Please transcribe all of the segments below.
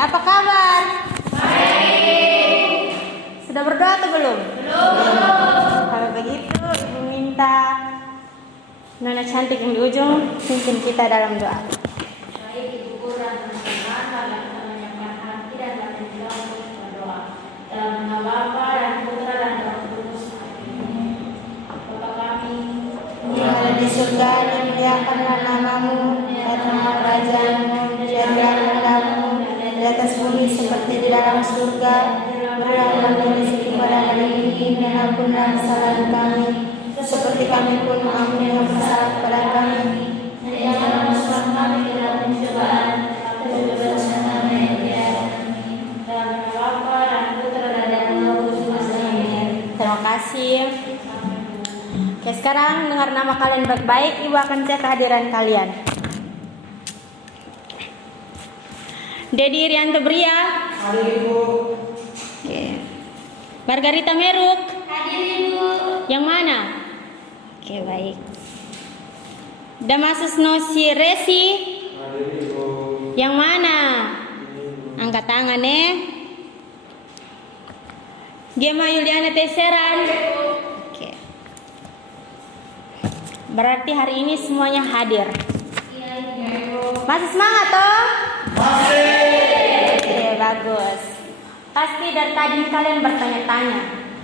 apa kabar? Baik. Sudah berdoa atau belum? Belum. Kalau begitu, Ibu minta Nona cantik yang di ujung pimpin kita dalam doa. Baik, Ibu Guru dan teman-teman, kami akan menyiapkan hati dan batin kita untuk berdoa. Dalam nama Bapa dan Putra dan Roh Kudus. Amin. Bapa kami yang ada di surga, dimuliakanlah namamu, datanglah kerajaanmu, jadilah kehendakmu di atas bumi seperti di dalam surga. Berilah kami rezeki pada hari ini, dan ampunilah kesalahan kami, seperti kami pun mengampuni yang bersalah kepada kami. dan jangan masukkan kami ke dalam pencobaan, tetapi bebaskan kami dari jahat. Dalam nama Bapa dan Putra dan Roh Kudus. Amin. Terima kasih. Oke, sekarang dengar nama kalian baik-baik, Ibu akan cek kehadiran kalian. Dedi Irianto Bria. Hadir Ibu. Oke. Margarita Meruk. Hadir Ibu. Yang mana? Oke, baik. Damasus Nosi Resi. Hadir Ibu. Yang mana? Angkat tangan Gemma Yuliana Teseran. Oke. Berarti hari ini semuanya hadir. Masih semangat toh? Masih. Oke, bagus. Pasti dari tadi kalian bertanya-tanya,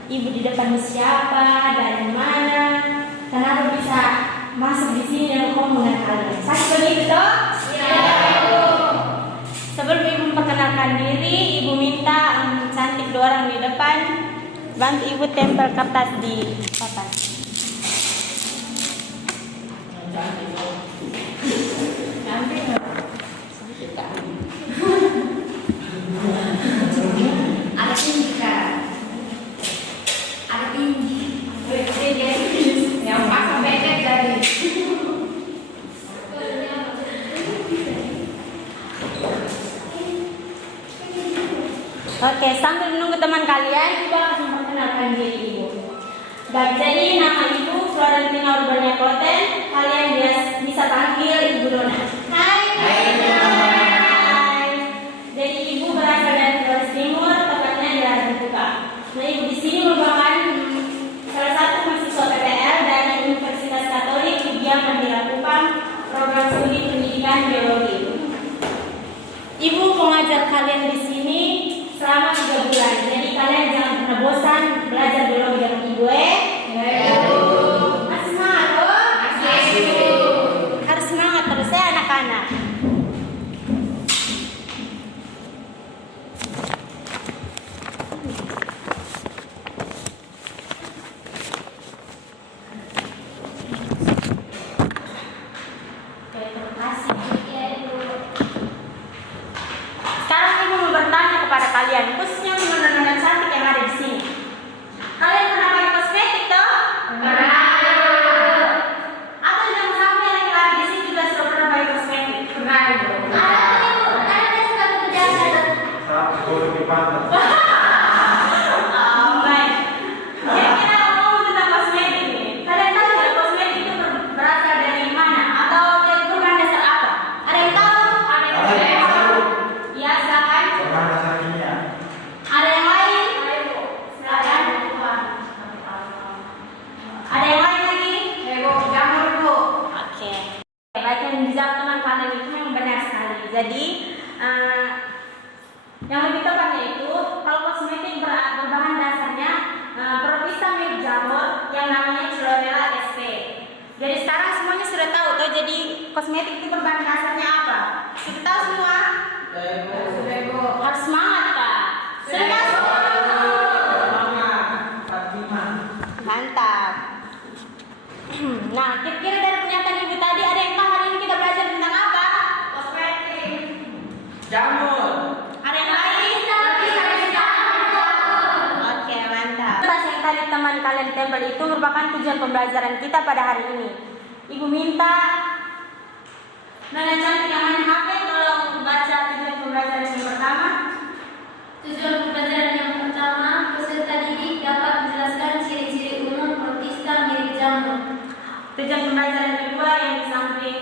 Ibu di depan siapa, dari mana, kenapa bisa masuk di sini dan ngomong dengan kalian. Pasti begitu toh? Sebelum Ibu memperkenalkan diri, Ibu minta cantik dua orang di depan bantu Ibu tempel kertas di papan. Ada tinggi kan? Ada tinggi. Yang pas sampai pendek tadi. Oke, sambil menunggu teman kalian, Ibu akan memperkenalkan diri Ibu. Baik, jadi nama Ibu Florentina Urbania Koten. Kalian bisa panggil Ibu Dona. Hai. Hai. Jadi Ibu berasal dari Flores Timur, tepatnya di Argentina. Nah, Ibu di sini merupakan salah satu mahasiswa PTL dari Universitas Katolik yang dilakukan program studi pendidikan biologi. Ibu mengajar kalian di sini selama 3 bulan. Jadi kalian jangan pernah bosan belajar biologi dengan Ibu. Masih semangat toh? Harus semangat terus ya anak-anak. Oke, terima kasih. Sekarang Ibu mau bertanya kepada kalian, khususnya nona-nona cantik yang ada di sini. Kalian pernah pakai kosmetik toh? Atau jangan sampai laki-laki di sini juga sudah pernah pakai kosmetik? Pernah Ibu. Saat boleh dipantau. Baik. Kira-kira ngomong tentang kosmetik nih. Kalian tahu tidak kosmetik itu berasal dari mana? Atau dari perubahan dasar apa? Ada yang tahu? Ada yang tahu. Iya, silakan. Bahan dasar kimia. Ada yang lain? Silakan. Ada yang lain lagi? Jamur Bu. Oke. Baik, yang dijawab teman kalian itu memang benar sekali. Jadi yang lebih tepatnya itu kalau kosmetik berbahan dasarnya provista mirip jamur yang namanya Chlorella sp. Jadi sekarang semuanya sudah tahu toh, jadi kosmetik itu berbahan dasarnya apa? Sudah tahu semua? Sudah Bu. Harus semangat Kak. Sudah tahu? Mantap. Nah, kira-kira dari pernyataan Ibu tadi ada yang tahu hari ini kita belajar tentang apa? Kosmetik. Jamur. Ada yang lain? Oke, mantap. Kertas yang tadi teman kalian tempel itu merupakan tujuan pembelajaran kita pada hari ini. Ibu minta Nona cantik yang main HP tolong baca tujuan pembelajaran yang pertama. Tujuan pembelajaran yang pertama, peserta didik dapat menjelaskan ciri-ciri umum protista mirip jamur. Tujuan pembelajaran kedua yang di samping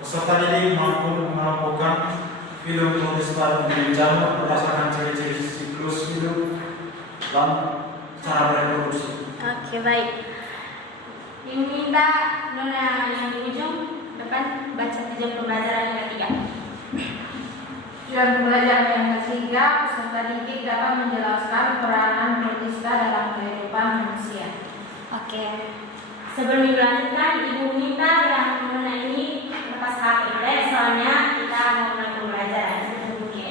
Peserta didik mampu melakukan film protista menjadi jamur berdasarkan ciri-ciri siklus hidup dan cara bereproduksi. Oke, baik. Diminta Nona yang di ujung depan baca tujuan pembelajaran yang ketiga. Tujuan pembelajaran yang ketiga, peserta didik dapat menjelaskan peranan protista dalam kehidupan manusia. Oke. Sebelum dilanjutkan, Ibu minta yang Nona ini lepas HP deh, soalnya kita mau mulai pembelajaran. Oke.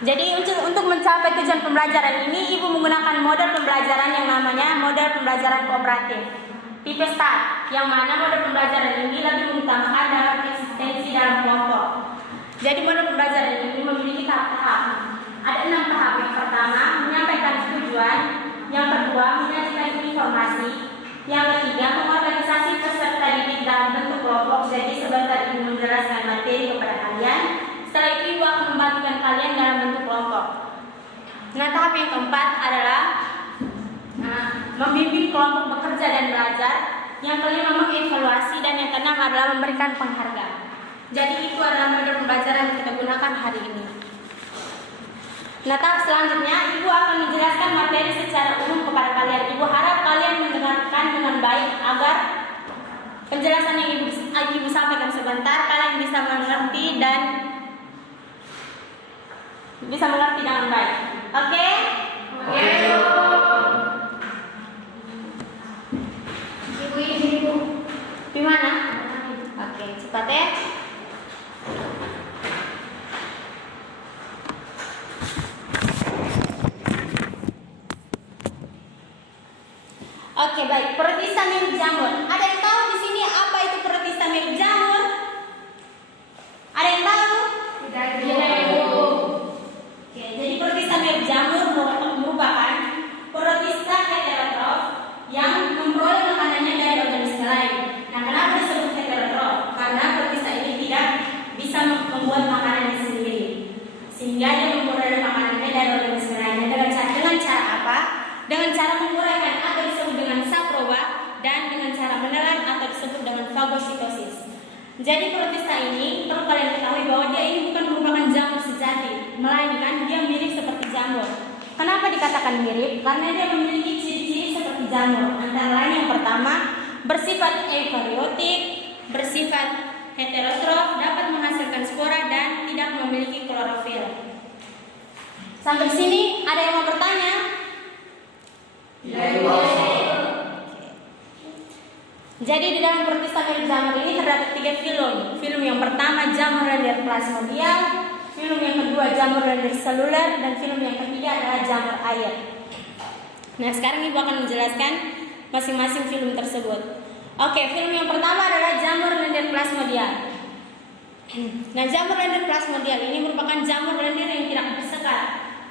Jadi untuk mencapai tujuan pembelajaran ini, Ibu menggunakan model pembelajaran yang namanya model pembelajaran kooperatif tipe STAR, yang mana model pembelajaran ini lebih mengutamakan dalam eksistensi dalam kelompok. Jadi model pembelajaran ini memiliki tahap-tahap. Ada 6 tahap. Yang pertama, menyampaikan tujuan. Yang kedua, menyajikan informasi. Yang ketiga, mengorganisasi peserta didik dalam bentuk kelompok. Jadi sebentar Ibu menjelaskan materi kepada kalian. Setelah itu Ibu akan membagikan kalian dalam bentuk kelompok. Nah, tahap yang keempat adalah membimbing kelompok bekerja dan belajar. Yang kelima, mengevaluasi. Dan yang keenam adalah memberikan penghargaan. Jadi itu adalah model pembelajaran yang kita gunakan hari ini. Nah, tahap selanjutnya Ibu akan menjelaskan materi secara umum kepada kalian. Ibu harap kalian mendengarkan dengan baik agar penjelasan yang Ibu sampaikan sebentar kalian bisa mengerti dan bisa mengerti dengan baik. Oke? Oke. Ibu. Di mana? Oke, cepat ya. Oke, baik. Protista mirip jamur. Ada yang tahu di sini apa itu protista mirip jamur? Ada yang tahu? Tidak, Ibu. Oke, jadi protista mirip jamur merupakan protista heterotrof yang memperoleh makanannya dari organisme lain. Nah, kenapa disebut heterotrof? Karena protista ini tidak bisa membuat makanannya sendiri, sehingga dia memperoleh makanannya dari organisme lainnya. Dengan cara apa? Dengan cara menguraikan atau disebut dengan saproba, dan dengan cara menelan atau disebut dengan fagositosis. Jadi protista ini perlu kalian ketahui bahwa dia ini bukan merupakan jamur sejati, melainkan dia mirip seperti jamur. Kenapa dikatakan mirip? Karena dia memiliki ciri-ciri seperti jamur. Antara lain yang pertama, bersifat eukariotik, bersifat heterotrof, dapat menghasilkan spora dan tidak memiliki klorofil. Sampai sini ada yang mau bertanya? Jadi di dalam protista mirip jamur ini terdapat 3 film. Film yang pertama jamur lendir plasmodial, film yang kedua jamur lendir seluler, dan film yang ketiga adalah jamur air. Nah, sekarang Ibu akan menjelaskan masing-masing film tersebut. Oke, film yang pertama adalah jamur lendir plasmodial. Nah, jamur lendir plasmodial ini merupakan jamur lendir yang tidak bersekat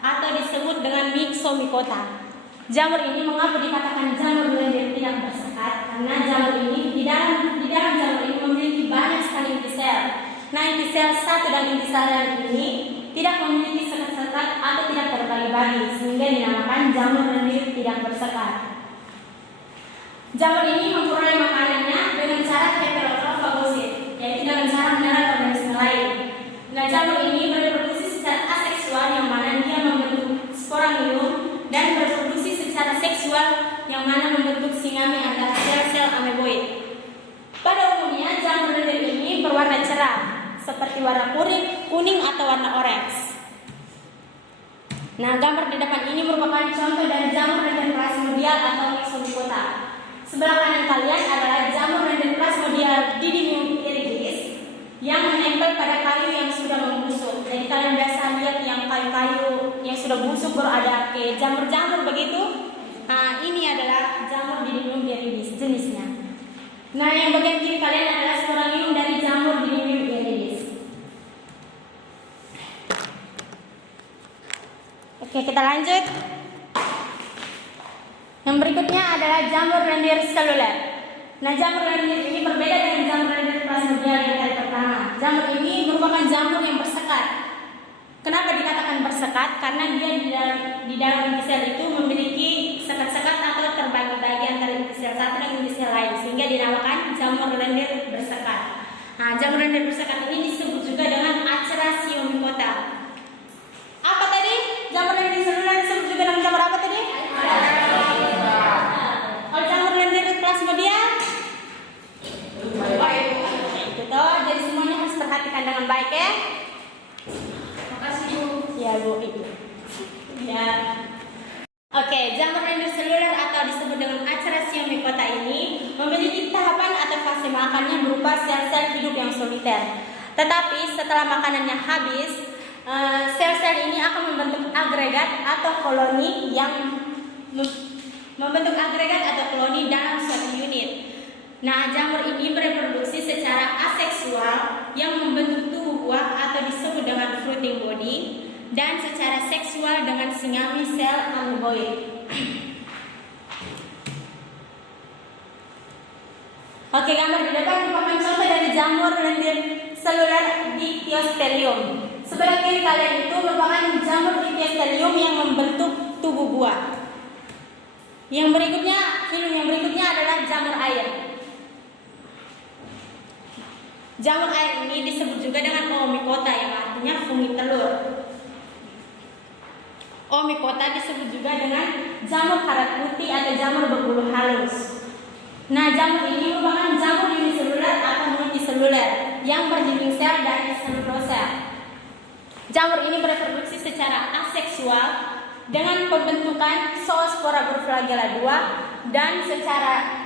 atau disebut dengan myxomycota. Jamur ini mengapa dikatakan jamur lendir tidak bersekat? Karena jamur ini di dalam jamur ini memiliki banyak sekali inti sel. Nah, inti sel satu dan inti sel lain ini tidak memiliki sekat-sekat atau tidak terbagi-bagi, sehingga dinamakan jamur lendir tidak bersekat. Jamur ini memperoleh makanannya dengan cara heterotrofogosit, yaitu dengan cara menelan organisme lain. Nah, jamur ini bereproduksi secara aseksual, yang mana dia membentuk sporanginium, dan berproduksi secara seksual, yang mana membentuk singame antara sel-sel ameboid. Pada umumnya jamur lendir ini berwarna cerah, seperti warna kuning atau warna orange. Nah, gambar di depan ini merupakan contoh dari jamur lendir plasmodial atau myxomycota. Sebelah kanan kalian adalah jamur lendir plasmodial Didymium irigidis yang menempel pada kayu yang sudah membusuk. Jadi kalian biasa lihat yang kayu-kayu yang sudah busuk baru ada kayak jamur-jamur begitu. Nah, ini adalah jamur Didymium irigidis jenisnya. Nah, yang bagian kiri kalian adalah sporanginium dari jamur Didymium irigidis. Oke, kita lanjut. Yang berikutnya adalah jamur lendir seluler. Nah, jamur lendir ini berbeda dengan jamur lendir plasmodial yang tadi pertama. Jamur ini merupakan jamur yang bersekat. Kenapa dikatakan bersekat? Karena dia di dalam inti sel itu memiliki sekat-sekat atau terbagi-bagi antara inti sel satu dan inti sel lain, sehingga dinamakan jamur lendir bersekat. Nah, jamur lendir berserakan ini disebut juga dengan acara siomikota. Apa tadi? Jamur lendir seluler disebut juga dengan jamur apa tadi? Kalau jamur lendir plasmodium? Itu toh. Jadi semuanya harus perhatikan dengan baik ya. Makasih Bu. Ya Bu. Ya. Oke, jamur lendir seluler atau disebut dengan acara siomikota ini memiliki tahapan atau fase makannya berupa sel-sel hidup yang soliter. Tetapi setelah makanannya habis, sel-sel ini akan membentuk agregat atau koloni dalam suatu unit. Nah, jamur ini bereproduksi secara aseksual yang membentuk tubuh buah atau disebut dengan fruiting body, dan secara seksual dengan singami sel ameboid. Oke, gambar di depan merupakan contoh dari jamur lendir seluler Dictyostelium. Sebelah kiri kalian itu merupakan jamur Dictyostelium yang membentuk tubuh buah. Yang berikutnya adalah jamur air. Jamur air ini disebut juga dengan oomycota yang artinya fungi telur. Oomycota disebut juga dengan jamur karat putih atau jamur berbulu halus. Nah, jamur ini merupakan jamur uniseluler atau multiseluler yang berdinding sel dari selulosa. Jamur ini bereproduksi secara aseksual dengan pembentukan zoospora berflagela 2 dan secara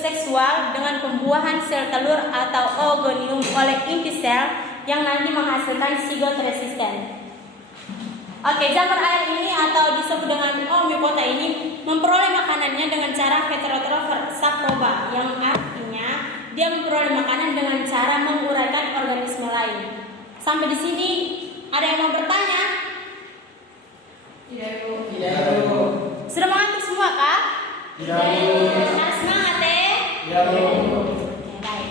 seksual dengan pembuahan sel telur atau oogonium oleh inti sel yang nanti menghasilkan zigot resisten. Oke, jamur air ini atau disebut dengan oomycota ini memperoleh makanannya dengan cara heterotrof saproba, yang artinya dia memperoleh makanan dengan cara menguraikan organisme lain. Sampai di sini ada yang mau bertanya? Tidak Bu. Sudah mengantuk semua kah? Harus semangat ya. Oke, baik.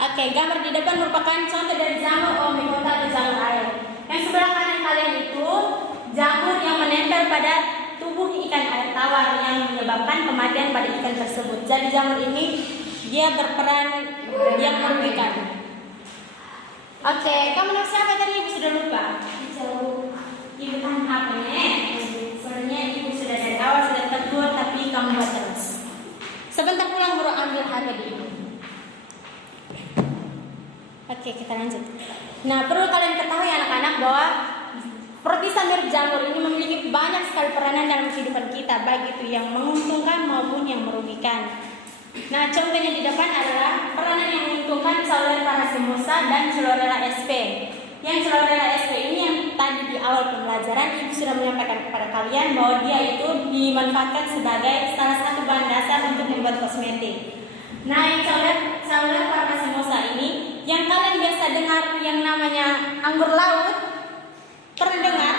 Oke, gambar di depan merupakan contoh dari jamur oomycota atau jamur air. Yang sebelah kanan kalian itu jamur yang menempel pada tubuh ikan air tawar yang menyebabkan kematian pada ikan tersebut. Jadi jamur ini dia berperan yang merugikan. Oke, kamu nama siapa tadi? Ibu sudah lupa. Ibu tahan apa nih? Soalnya ibu sudah dari awal sudah tegur tapi kamu buat terus. Sebentar pulang baru ambil HP di ibu. Oke, kita lanjut. Nah, perlu kalian ketahui anak-anak bahwa protista mirip jamur ini memiliki banyak sekali peranan dalam kehidupan kita, baik itu yang menguntungkan maupun yang merugikan. Nah, contohnya di depan adalah peranan yang menguntungkan Chlorella racemosa dan Chlorella sp. Yang Chlorella sp ini yang tadi di awal pembelajaran ibu sudah menyampaikan kepada kalian bahwa dia itu dimanfaatkan sebagai salah satu bahan dasar untuk membuat kosmetik. Nah, yang Chlorella racemosa ini yang kalian biasa dengar yang namanya anggur laut, pernah dengar?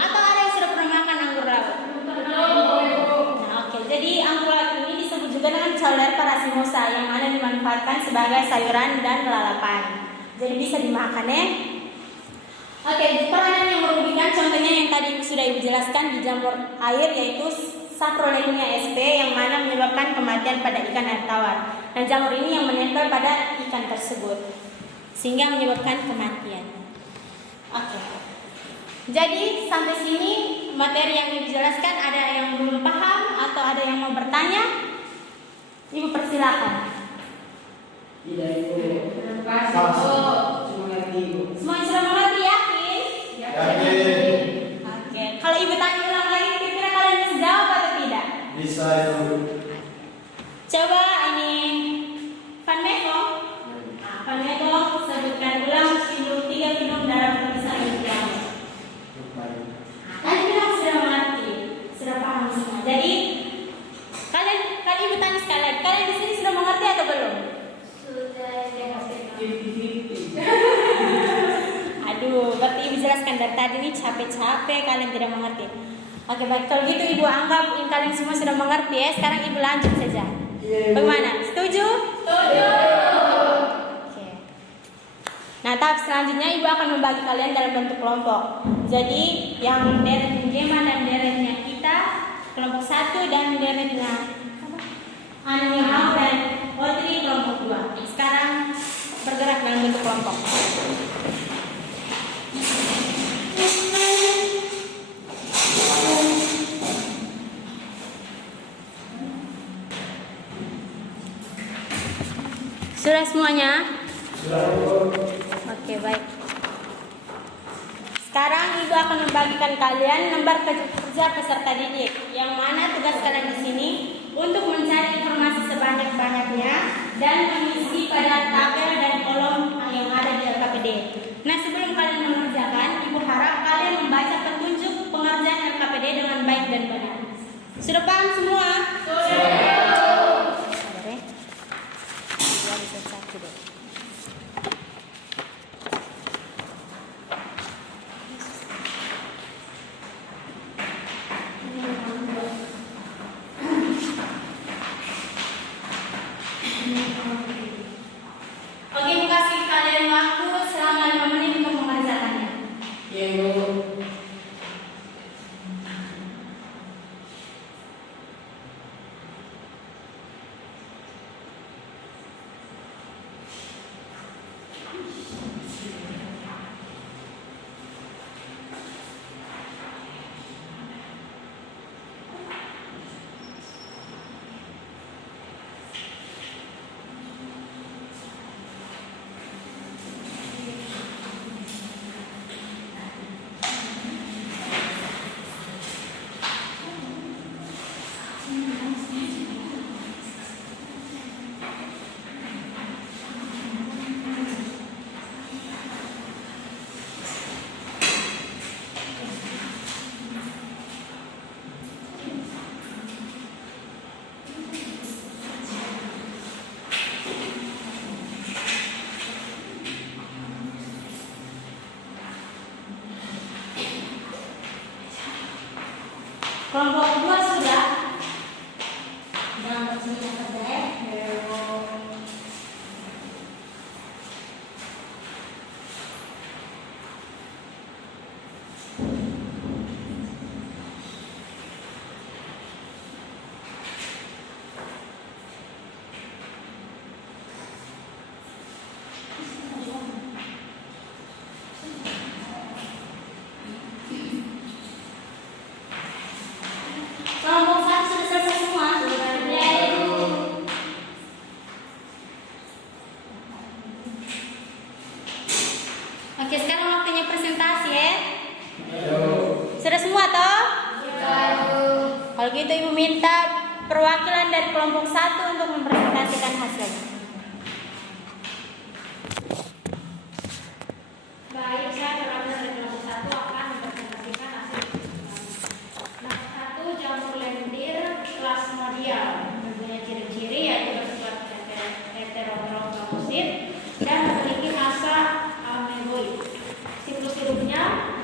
Atau ada yang sudah pernah makan anggur laut? Nah, oke. Jadi anggur laut ini disebut juga dengan Chlorella racemosa yang mana dimanfaatkan sebagai sayuran dan lalapan. Jadi bisa dimakan ya. Oke, peranan yang merugikan contohnya yang tadi sudah ibu jelaskan di jamur air yaitu Saprolegnia sp yang mana menyebabkan kematian pada ikan air tawar. Dan jamur ini yang menempel pada ikan tersebut sehingga menyebabkan kematian. Oke. Jadi sampai sini materi yang dijelaskan, ada yang belum paham atau ada yang mau bertanya? Ibu persilakan. Tidak Ibu. Terima kasih Bu. Semuanya sudah mengerti, yakin? Yakin. Oke. Kalau ibu tanya ulang lagi, kira-kira kalian bisa jawab atau tidak? Bisa Ibu. Coba ini Van Meko. Nah, Van Meko sebutkan ulang tiga film dalam tulisan yang tadi bilang sudah mengerti, sudah paham semua. Jadi kalian ibu tanya sekalian, kalian di sini sudah mengerti atau belum? Aduh, berarti ibu jelaskan dari tadi ini capek-capek kalian tidak mengerti. Oke, baik, kalau gitu ibu anggap kalian semua sudah mengerti ya. Sekarang ibu lanjut saja. Bagaimana? Setuju? Setuju. Oke. Nah, tahap selanjutnya ibu akan membagi kalian dalam bentuk kelompok. Jadi yang deret Gemma dan deretnya kita kelompok 1 dan deretnya Anima dan laboratory kelompok 2. Sekarang bergerak dalam bentuk kelompok. Sudah semuanya? Oke, baik. Sekarang Ibu akan membagikan kalian lembar kerja peserta didik, yang mana tugas kalian di sini untuk mencari informasi sebanyak-banyaknya dan mengisi pada tabel dan kolom yang ada di LKPD. Nah, sebelum kalian mengerjakan, Ibu harap kalian membaca petunjuk pengerjaan LKPD dengan baik dan benar. Sudah paham semua? Sudah. Oke, Bu, kasih kalian waktu selama 5 menit untuk mengerjakannya. Kelompok 2 sudah. Jangan bersihkan kerja ya. Kelompok 1 sudah selesai semua. Oke, sekarang waktunya presentasi ya. Sudah semua toh? Kalau gitu Ibu minta perwakilan dari kelompok 1 untuk mempresentasikan hasilnya. Baik, saya perwakilan dari kelompok 1 akan mempresentasikan hasil. Nomor 1, jamur lendir plasmodial mempunyai ciri-ciri yaitu bersifat heterotrof fosit dan memiliki massa ameboid. Siklus hidupnya,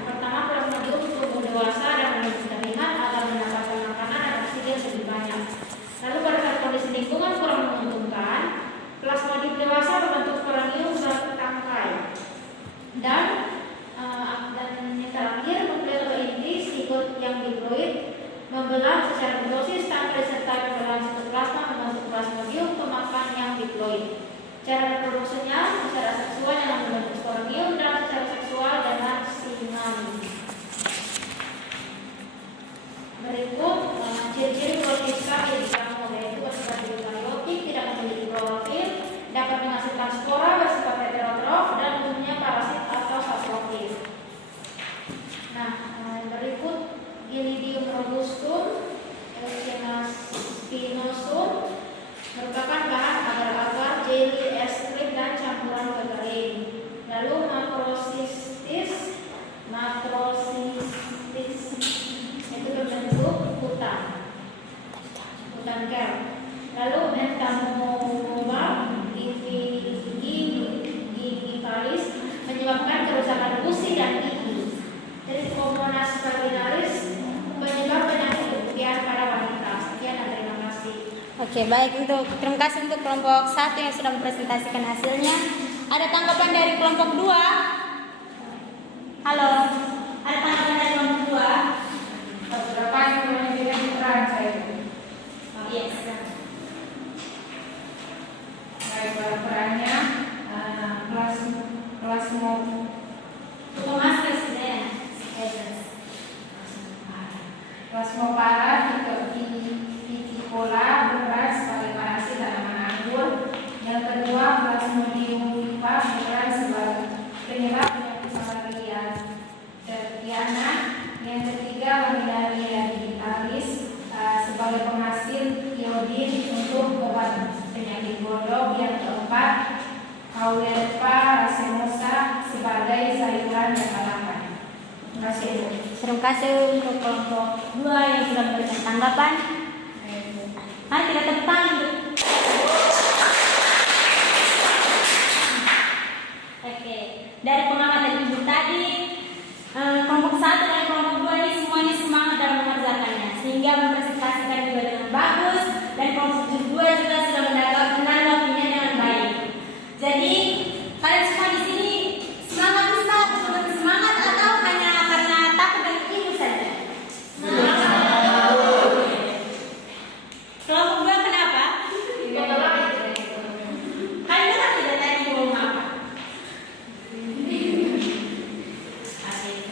pertama plasmodium tumbuh dewasa dan menjadi terlihat agar mendapatkan makanan dan oksigen lebih banyak. Lalu pada saat kondisi lingkungan kurang menguntungkan, plasmodium dewasa membentuk sporangium bertangkai. Dan yang terakhir, nukleus atau inti sigot yang diploid membelah secara mitosis tanpa disertai pembelahan sitoplasma membentuk plasmodium pemakan yang diploid. Cara reproduksinya secara seksual yang membentuk sporangium dan secara seksual dengan singamin. Berikut ciri-ciri protista hidikamo, yaitu bersifat eukariotik, tidak memiliki klorofil, dapat menghasilkan spora bersifat heterotrof dan umumnya parasit atau saprofil. Nah, berikut Gilidium robustum, Eugenia spinosum merupakan bahan agar-agar, jelly, es krim dan campuran kue kering. Lalu makrosistis itu berbentuk hutan kel. Lalu entamoeba gigivalis menyebabkan kerusakan gusi dan gigi. Trichomonas cardinalis penyebab penyakit kematian pada wanita. Sekian dan terima kasih. Oke, baik, terima kasih untuk kelompok 1 yang sudah mempresentasikan hasilnya. Ada tanggapan dari kelompok 2? Halo, ada tanggapan dari kelompok 2? Berapa yang menunjukkan peran saya? Oh, iya, silakan. Hidrogen untuk obat penyakit bodoh. Yang keempat, Caulepa racemosa sebagai sayuran yang alapan. Terima kasih. Terima kasih untuk kelompok 2 yang sudah memberikan tanggapan. Mari kita tepuk tangan. Oke, dari pengamatan ibu tadi, kelompok 1 dan kelompok 2 ini semuanya semangat dalam mengerjakannya, sehingga mempresentasikan juga dengan bagus, dan kelompok 2 juga sudah menanggapinya dengan baik. Jadi kalian semua di sini semangat atau hanya karena takut dan ibu saja? Kelompok 2 kenapa? Kalian dengar tidak tadi ngomong apa?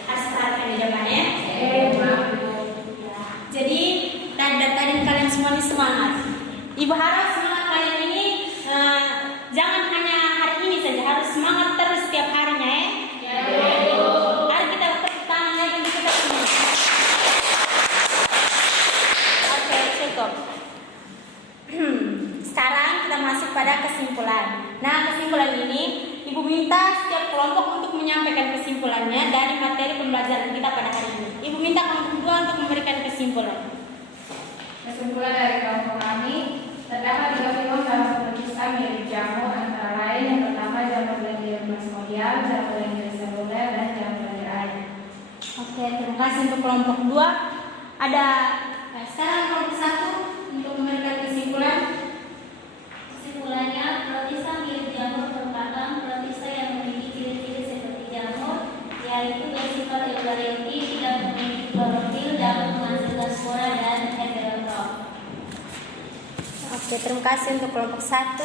Harus perhatikan di depan ya. Jadi tadi kalian semua ini semangat. Ibu harap semangat kalian ini jangan hanya hari ini saja, harus semangat terus setiap harinya ya. Mari kita tepuk tangan lagi untuk kita semua. Oke, cukup. Sekarang kita masuk pada kesimpulan. Nah, kesimpulan ini Ibu minta setiap kelompok untuk menyampaikan kesimpulannya dari materi pembelajaran kita pada hari ini. Ibu minta kelompok 2 untuk memberikan kesimpulan. Kesimpulan dari kelompok kami, terdapat 3 film dalam penulisan mirip jamur, antara lain yang pertama jamur lendir plasmodial, jamur lendir seluler, dan jamur lendir air. Oke, terima kasih untuk kelompok 2. Ada sekarang kelompok 1 untuk memberikan kesimpulan. Kesimpulannya, protista mirip jamur merupakan protista yang memiliki ciri-ciri seperti jamur, yaitu bersifat eukaryotik, tidak memiliki klorofil, dapat menghasilkan spora dan heterotrof. Oke, terima kasih untuk kelompok 1.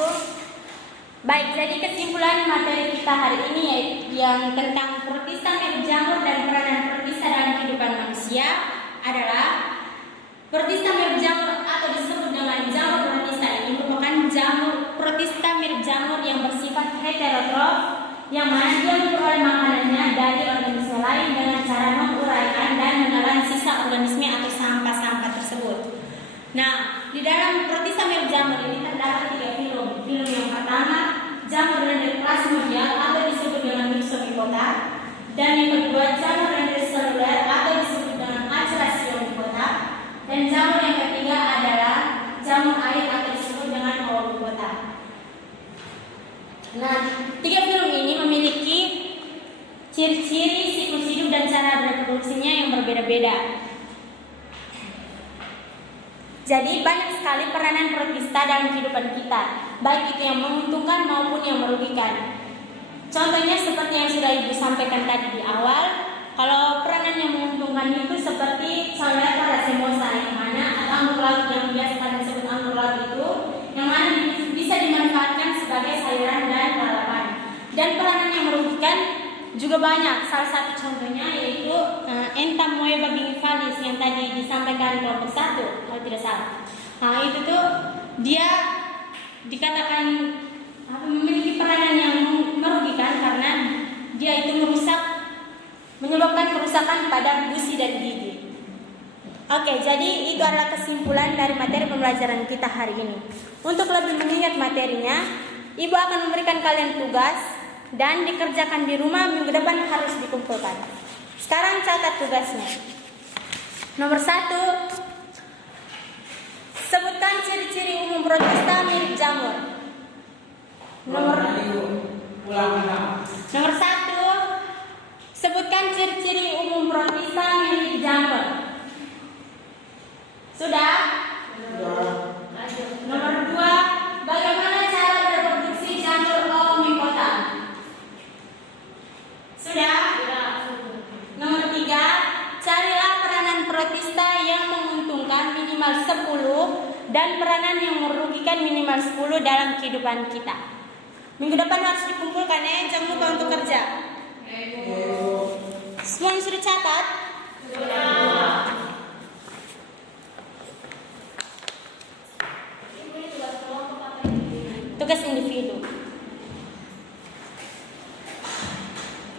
Baik, jadi kesimpulan materi kita hari ini yang tentang protista mirip jamur dan peranan protista dalam kehidupan manusia adalah protista mirip jamur atau disebut dengan jamur protista ini merupakan jamur protista mirip jamur yang bersifat heterotrof, yang mana dia memperoleh makanannya dari organisme lain dengan cara menguraikan dan menelan sisa organisme atau sampah-sampah tersebut. Nah, di dalam protista mirip jamur ini terdapat 3 film. Film yang pertama, jamur lendir plasmodial atau disebut dengan myxomycota, dan yang kedua, jamur lendir seluler atau disebut dengan Acerasionicota, dan jamur yang ketiga adalah jamur air atau disebut dengan Oomycota. Nah, 3 film ini memiliki ciri-ciri siklus hidup dan cara reproduksinya yang berbeda-beda. Jadi banyak sekali peranan protista dalam kehidupan kita, baik itu yang menguntungkan maupun yang merugikan. Contohnya seperti yang sudah Ibu sampaikan tadi di awal, kalau peranan yang menguntungkan itu seperti Caulepa racemosa, yang mana atau anggur laut yang biasa kalian sebut anggur laut itu, yang mana bisa dimanfaatkan sebagai sayuran dan lalapan. Dan peranan yang merugikan juga banyak. Salah satu contohnya yaitu Entamoeba bingivalis yang tadi disampaikan kelompok 1, kalau tidak salah. Nah, itu tuh dia dikatakan memiliki peranan yang merugikan karena dia itu menyebabkan kerusakan pada gusi dan gigi. Oke, jadi itu adalah kesimpulan dari materi pembelajaran kita hari ini. Untuk lebih mengingat materinya, Ibu akan memberikan kalian tugas dan dikerjakan di rumah, minggu depan harus dikumpulkan. Sekarang catat tugasnya. Nomor 1, sebutkan ciri-ciri umum protista mirip jamur. Nomor 1, sebutkan ciri-ciri umum protista mirip jamur. Sudah? Nomor 2, bagaimana cara reproduksi jamur Oomycota? Sudah? Nomor 3, carilah peranan protista yang menguntungkan minimal 10 dan peranan yang merugikan minimal 10 dalam kehidupan kita. Minggu depan harus dikumpulkan ya, jangan lupa untuk kerja. Semua yang sudah catat? Sudah. Tugas individu.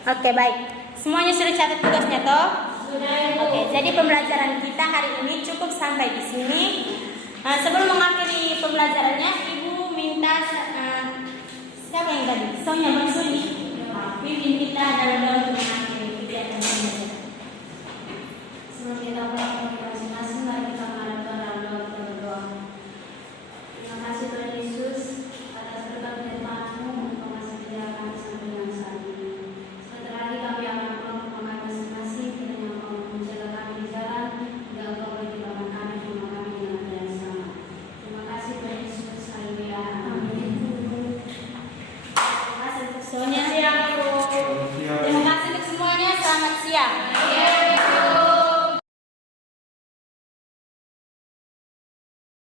Oke, baik. Semuanya sudah catat tugasnya toh? Sudah. Oke, jadi pembelajaran kita hari ini cukup sampai di sini. Sebelum mengakhiri pembelajarannya, Ibu minta siapa yang tadi? Sonya Bang Suli. Ibu minta dalam-dalam